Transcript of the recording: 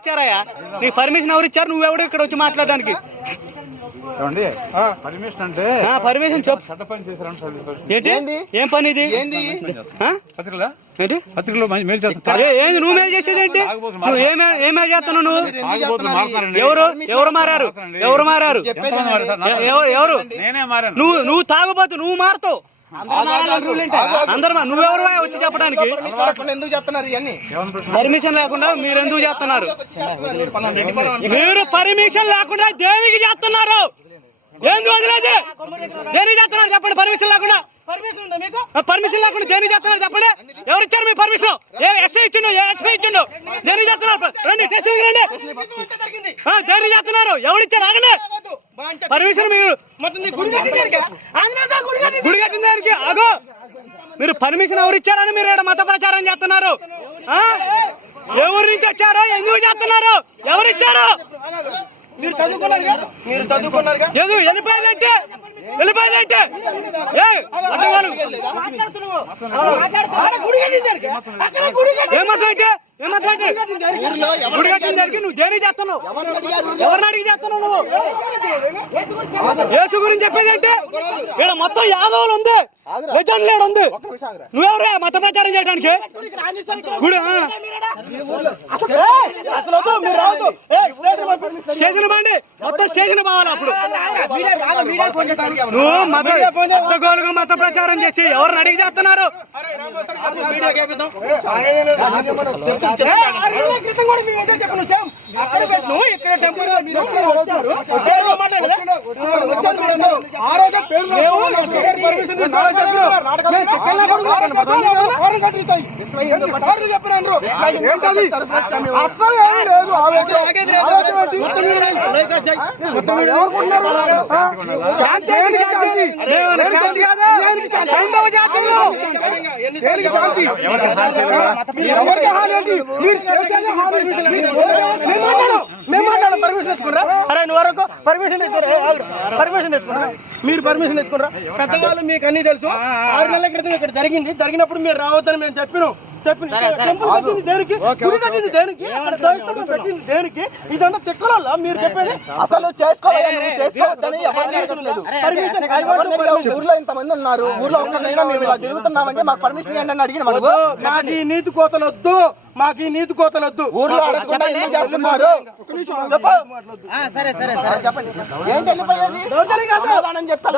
ఇచ్చారయ్యా? నీకు పర్మిషన్ ఎవరు ఇచ్చారు? నువ్వెవడు ఇక్కడ వచ్చి మాట్లాడడానికి? పర్మిషన్ అంటే పర్మిషన్ చెప్పు. చట్ట పని చేశారు. ఏంటి? ఏం పని ఇది? పత్రికలో మేలు చేస్తారు. ఏంది నువ్వు మేలు చేసేది ఏంటి? నువ్వు ఏమే చేస్తున్నావు? నువ్వు ఎవరు మారారు? ఎవరు? నేనే మారాను. నువ్వు తాగుబోతు, నువ్వు మారుతావు. అందరూ నువ్వెవరు వచ్చి చెప్పడానికి? పర్మిషన్ లేకుండా మీరు ఎందుకు చేస్తున్నారు? మీరు పర్మిషన్ లేకుండా దేనికి చేస్తున్నారు? ఎందుకు వదిలేదు? దేనికి చేస్తున్నారు చెప్పండి? పర్మిషన్ లేకుండా దేనికి చేస్తున్నారు చెప్పండి? ఎవరు ఇచ్చారు మీ పర్మిషన్? ఎస్ఐ ఇచ్చిండు, ఎస్పీ ఇచ్చిండు. దేనికి చేస్తున్నారు? రండి టెస్టింగ్ రండి. దేనికి చేస్తున్నారు? ఎవరు ఇచ్చారు? ఆగండి. పర్మిషన్ మీరు గుడి కట్టిన దానికి ఆగో. మీరు పర్మిషన్ ఎవరు ఇచ్చారని మీరు ఇక్కడ మత ప్రచారం చేస్తున్నారు? ఎవరి నుంచి వచ్చారో ఎందుకు చేస్తున్నారు? ఎవరు ఇచ్చారు? మీరు చదువుకున్నారు. వెళ్ళిపోయిందంటే నువ్వు దేనికి చేస్తున్నావు? ఎవరిని అడిగి చేస్తున్నావు? నువ్వు యేసు గురించి చెప్పేది అంటే ఇక్కడ మొత్తం యాదవులు ఉంది, లేడు ఉంది. నువ్వెవరే మత ప్రచారం చేయడానికి? స్టేషన్ బాండి, మొత్తం స్టేషన్ పోవాలి. అప్పుడు నువ్వు మతగోలుగా మత ప్రచారం చేసి ఎవరిని అడిగి చేస్తున్నారు? అరే నువ్వు వరకు పర్మిషన్ తెచ్చుకున్నా? మీరు పర్మిషన్ తెచ్చుకున్నారా? పెద్దవాళ్ళు మీకు అన్ని తెలుసు. 6 నెలల క్రితం ఇక్కడ జరిగినప్పుడు మీరు రావద్దని మేము చెప్పినాం. దేనికి గుడి కట్టింది? దేనికి పెట్టింది? దేనికి? ఇదంతా చెక్కలలో మీరు చెప్పేది అసలు ఊర్లో ఇంతమంది ఉన్నారు, ఊర్లో ఒక్కనైనా మేము ఇలా తిరుగుతున్నామంటే మాకు పర్మిషన్ ఏంటని అడిగిన మాకు ఈ నీతి కోతలొద్దు, ఊర్లో అడగకుండా ఎందుకు చేస్తున్నారు? చెప్పండి ఏంటి వెళ్ళిపోయేది? చెప్పాలి.